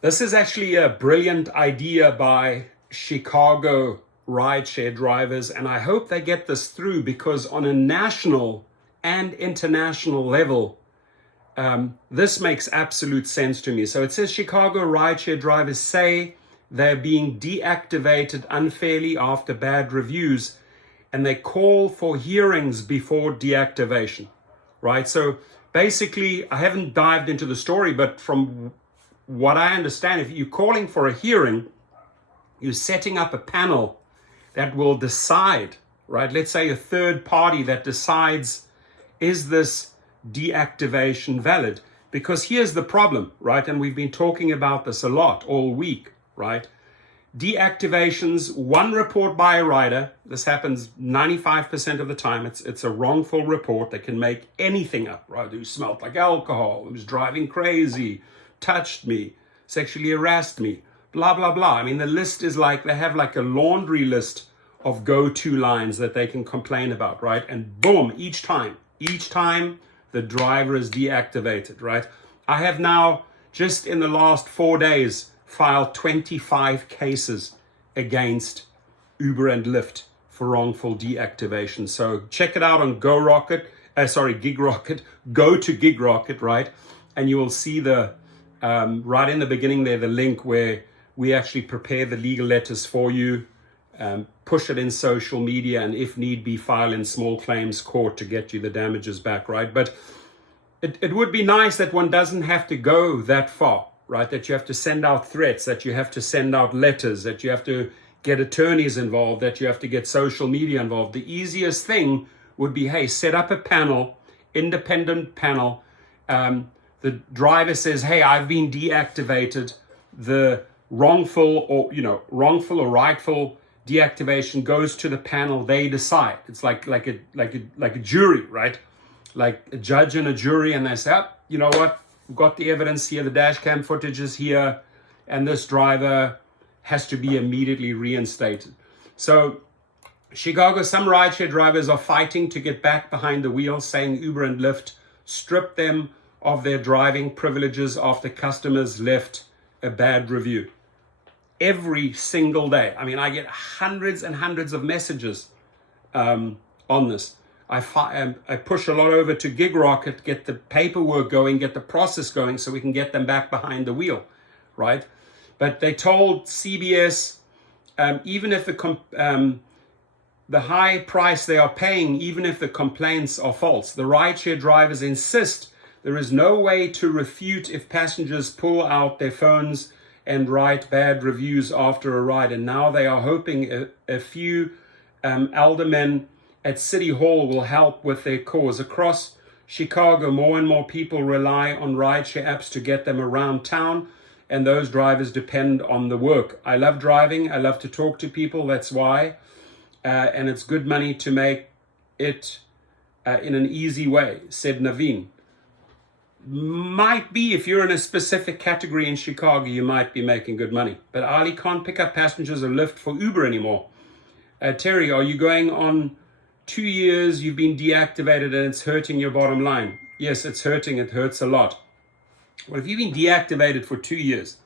This is actually a brilliant idea by Chicago rideshare drivers, and I hope they get this through, because on a national and international level, this makes absolute sense to me. So it says Chicago rideshare drivers say they're being deactivated unfairly after bad reviews, and they call for hearings before deactivation, right? So basically, I haven't dived into the story, but from what I understand, if you're calling for a hearing, you're setting up a panel that will decide, right? Let's say a third party that decides, is this deactivation valid? Because here's the problem, right? And we've been talking about this a lot all week, right? Deactivations, one report by a rider, this happens 95% of the time, it's a wrongful report. They can make anything up, right? Who smelled like alcohol, who's driving crazy, touched me, sexually harassed me, blah, blah, blah. I mean, the list is like, they have like a laundry list of go-to lines that they can complain about, right? And boom, each time the driver is deactivated, right? I have now, just in the last 4 days, filed 25 cases against Uber and Lyft for wrongful deactivation. So check it out on GigRocket. Go to GigRocket, right? And you will see the, right in the beginning there, the link where we actually prepare the legal letters for you, push it in social media, and if need be, file in small claims court to get you the damages back, right? But it would be nice that one doesn't have to go that far, right? That you have to send out threats, that you have to send out letters, that you have to get attorneys involved, that you have to get social media involved. The easiest thing would be, hey, set up a panel, independent panel. The driver says, hey, I've been deactivated. The wrongful or rightful deactivation goes to the panel. They decide. It's like a jury, right? Like a judge and a jury, and they say, oh, you know what? We've got the evidence here. The dash cam footage is here, and this driver has to be immediately reinstated. So Chicago, some rideshare drivers are fighting to get back behind the wheel, saying Uber and Lyft stripped them of their driving privileges after customers left a bad review. Every single day. I mean, I get hundreds and hundreds of messages on this. I push a lot over to GigRocket, get the paperwork going, get the process going so we can get them back behind the wheel, right? But they told CBS, even if the high price they are paying, even if the complaints are false, the rideshare drivers insist there is no way to refute if passengers pull out their phones and write bad reviews after a ride. And now they are hoping a few aldermen at City Hall will help with their cause. Across Chicago, more and more people rely on rideshare apps to get them around town, and those drivers depend on the work. I love driving. I love to talk to people. That's why. And it's good money to make it in an easy way, said Naveen. Might be, if you're in a specific category in Chicago, you might be making good money. But Ali can't pick up passengers or Lyft for Uber anymore. Terry, are you going on 2 years, you've been deactivated and it's hurting your bottom line? Yes, it's hurting. It hurts a lot. Well, if you've been deactivated for 2 years,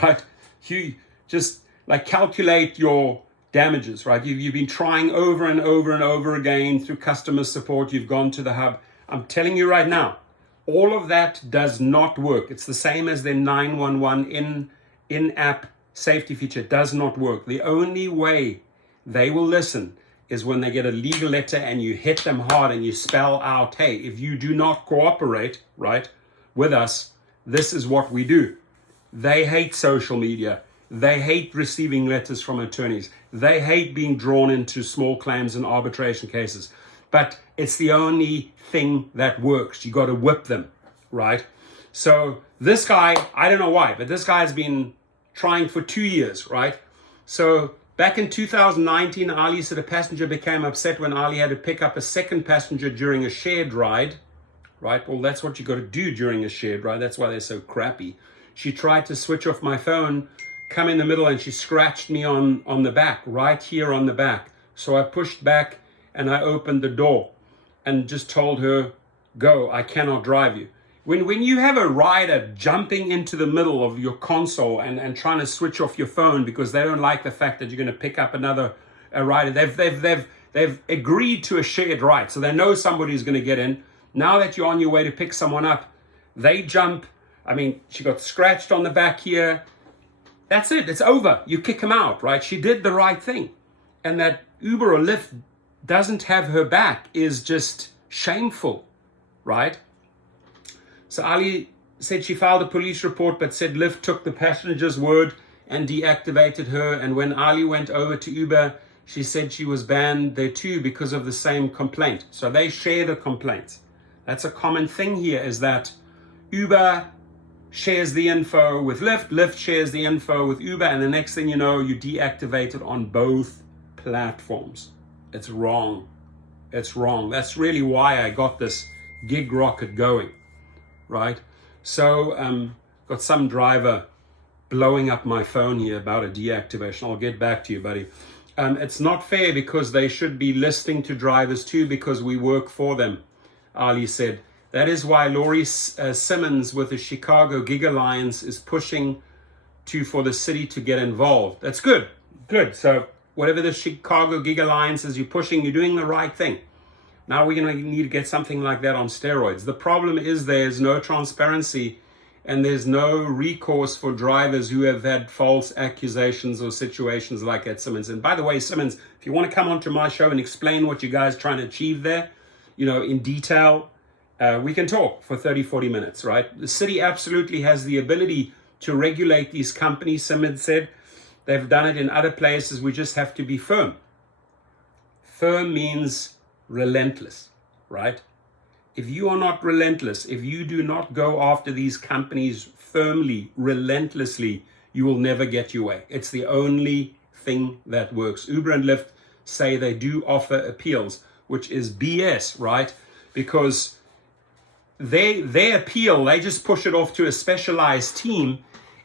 right, you just like calculate your damages, right? You've been trying over and over and over again through customer support. You've gone to the hub. I'm telling you right now, all of that does not work. It's the same as their 911 in-app safety feature. It does not work. The only way they will listen is when they get a legal letter and you hit them hard and you spell out, hey, if you do not cooperate, right, with us, this is what we do. They hate social media. They hate receiving letters from attorneys. They hate being drawn into small claims and arbitration cases. But it's the only thing that works. You got to whip them, right? So this guy, I don't know why, but this guy has been trying for 2 years, right? So back in 2019, Ali said a passenger became upset when Ali had to pick up a second passenger during a shared ride, right? Well, that's what you got to do during a shared ride. That's why they're so crappy. She tried to switch off my phone, come in the middle, and she scratched me on the back, right here on the back. So I pushed back and I opened the door and just told her, go, I cannot drive you. When you have a rider jumping into the middle of your console and trying to switch off your phone because they don't like the fact that you're going to pick up a rider, they've agreed to a shared ride, so they know somebody's going to get in. Now that you're on your way to pick someone up, they jump. I mean, she got scratched on the back here. That's it. It's over. You kick them out, right? She did the right thing. And that Uber or Lyft doesn't have her back is just shameful, right? So Ali said she filed a police report, but said Lyft took the passenger's word and deactivated her. And when Ali went over to Uber, she said she was banned there too because of the same complaint. So they share the complaints. That's a common thing here, is that Uber shares the info with Lyft, Lyft shares the info with Uber, and the next thing you know, you deactivate it on both platforms. It's wrong. It's wrong. That's really why I got this gig rocket going, right? So, got some driver blowing up my phone here about a deactivation. I'll get back to you, buddy. It's not fair because they should be listening to drivers too, because we work for them, Ali said. That is why Laurie Simmons with the Chicago Gig Alliance is pushing for the city to get involved. That's good. Good. So whatever the Chicago Gig Alliance is you're pushing, you're doing the right thing. Now we're going to need to get something like that on steroids. The problem is there's no transparency and there's no recourse for drivers who have had false accusations or situations like that, Simmons. And by the way, Simmons, if you want to come onto my show and explain what you guys are trying to achieve there, in detail, we can talk for 30, 40 minutes, right? The city absolutely has the ability to regulate these companies, Simmons said. They've done it in other places. We just have to be firm. Firm means relentless, right? If you are not relentless, if you do not go after these companies firmly, relentlessly, you will never get your way. It's the only thing that works. Uber and Lyft say they do offer appeals, which is BS, right? Because they appeal, they just push it off to a specialized team,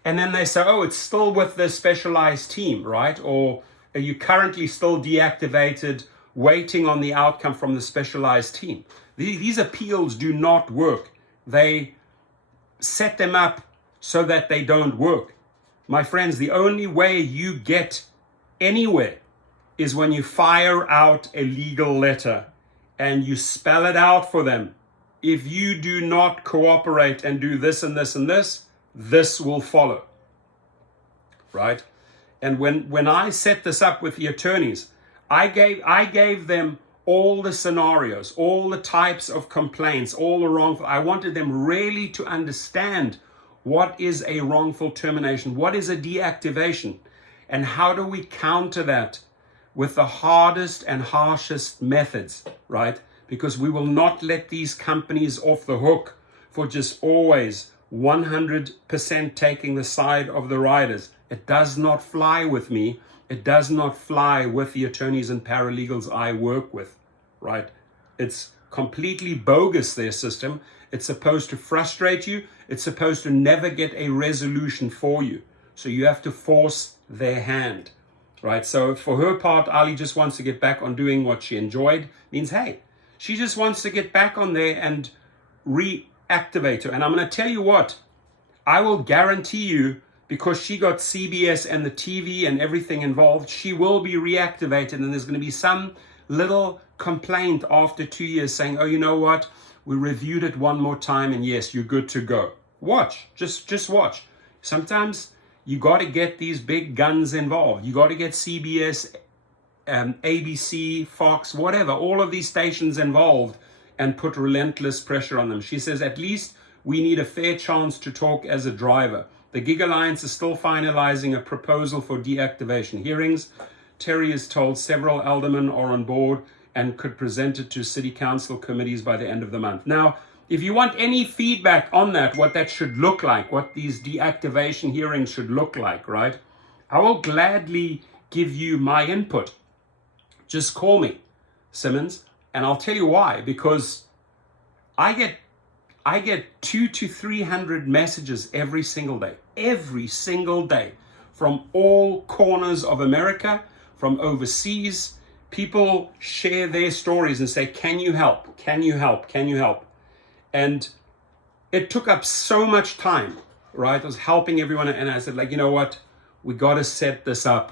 and then they say, oh, it's still with the specialized team, right? Or are you currently still deactivated, waiting on the outcome from the specialized team? These appeals do not work. They set them up so that they don't work. My friends, the only way you get anywhere is when you fire out a legal letter and you spell it out for them. If you do not cooperate and do this and this and this will follow, right? And when I set this up with the attorneys, I gave them all the scenarios, all the types of complaints, all the wrongful. I wanted them really to understand what is a wrongful termination, what is a deactivation, and how do we counter that with the hardest and harshest methods, right? Because we will not let these companies off the hook for just always 100% taking the side of the riders. It does not fly with me. It does not fly with the attorneys and paralegals I work with, right? It's completely bogus, their system. It's supposed to frustrate you. It's supposed to never get a resolution for you. So you have to force their hand, right? So for her part, Ali just wants to get back on doing what she enjoyed. Means, hey, she just wants to get back on there and reactivate her. And I'm going to tell you what, I will guarantee you, because she got CBS and the TV and everything involved, she will be reactivated, and there's going to be some little complaint after 2 years saying, oh, you know what, we reviewed it one more time and yes, you're good to go. Watch, just watch. Sometimes you got to get these big guns involved. You got to get CBS, ABC, Fox, whatever, all of these stations involved and put relentless pressure on them. She says, at least we need a fair chance to talk as a driver. The Gig Alliance is still finalizing a proposal for deactivation hearings. Terry is told several aldermen are on board and could present it to city council committees by the end of the month. Now, if you want any feedback on that, what that should look like, what these deactivation hearings should look like, right? I will gladly give you my input. Just call me, Simmons, and I'll tell you why. Because I get 200 to 300 messages every single day, from all corners of America, from overseas. People share their stories and say, can you help? Can you help? Can you help? And it took up so much time, right? I was helping everyone, and I said, like, you know what? We got to set this up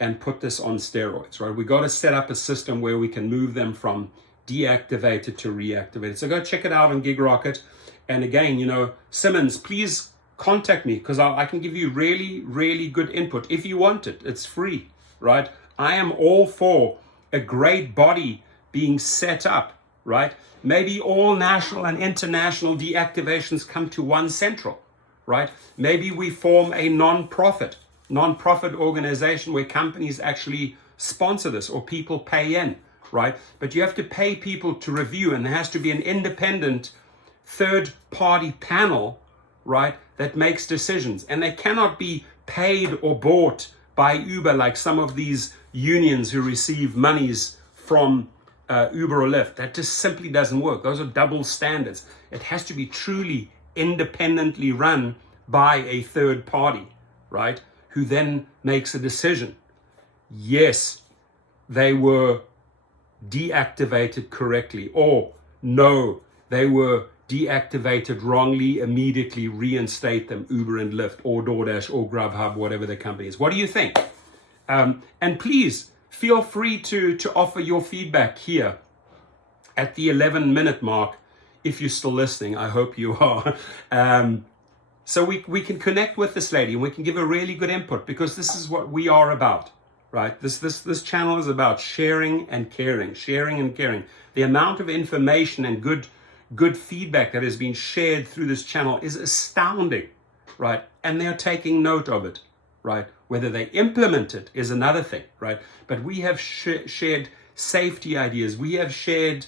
and put this on steroids, right? We got to set up a system where we can move them from deactivated to reactivated. So go check it out on GigRocket. And again, you know, Simmons, please contact me, because I can give you really, really good input if you want it. It's free, right? I am all for a great body being set up, right? Maybe all national and international deactivations come to one central, right? Maybe we form a non-profit organization where companies actually sponsor this, or people pay in, right? But you have to pay people to review, and there has to be an independent third-party panel, right, that makes decisions. And they cannot be paid or bought by Uber like some of these unions who receive monies from Uber or Lyft. That just simply doesn't work. Those are double standards. It has to be truly independently run by a third party, right, who then makes a decision. Yes, they were deactivated correctly, or no, they were deactivated wrongly, immediately reinstate them, Uber and Lyft or DoorDash or Grubhub, whatever the company is. What do you think? And please feel free to offer your feedback here at the 11-minute mark, if you're still listening. I hope you are. So we can connect with this lady, and we can give a really good input, because this is what we are about, right? This channel is about sharing and caring, sharing and caring. The amount of information and good feedback that has been shared through this channel is astounding, right? And they're taking note of it, right? Whether they implement it is another thing, right? But we have shared safety ideas. We have shared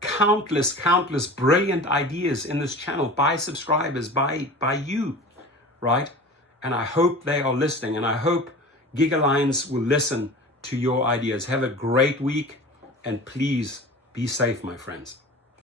countless brilliant ideas in this channel by subscribers, by you, right? And I hope they are listening, and I hope Gig Alliance will listen to your ideas. Have a great week, and please be safe, my friends.